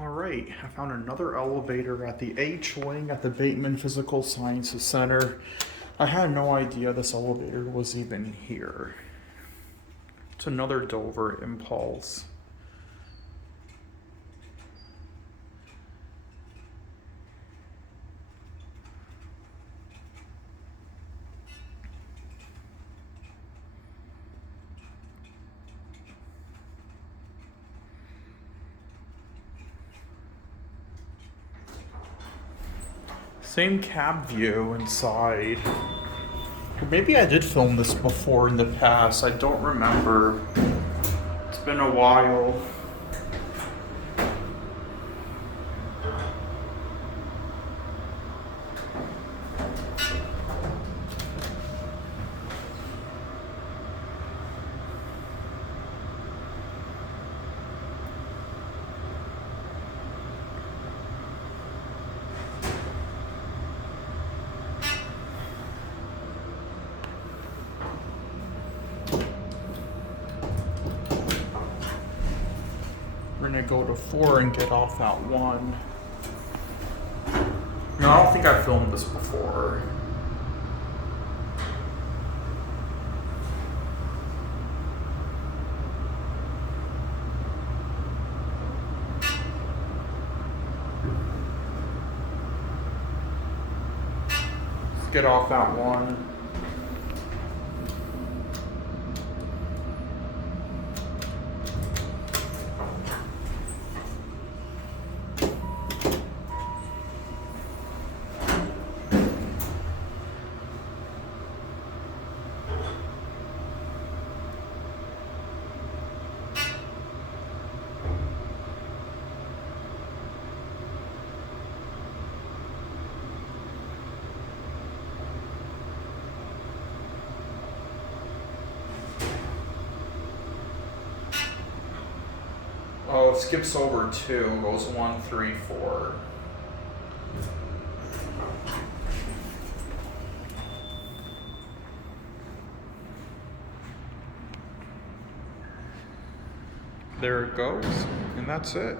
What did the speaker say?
All right, I found another elevator at the H wing at the Bateman Physical Sciences Center. I had no idea this elevator was even here. It's another Dover Impulse. Same cab view inside. Or maybe I did film this before in the past. I don't remember. It's been a while. We're gonna go to 4 and get off at 1. No, I don't think I filmed this before. Let's get off at 1. Oh, it skips over 2, goes 1, 3, 4. There it goes, and that's it.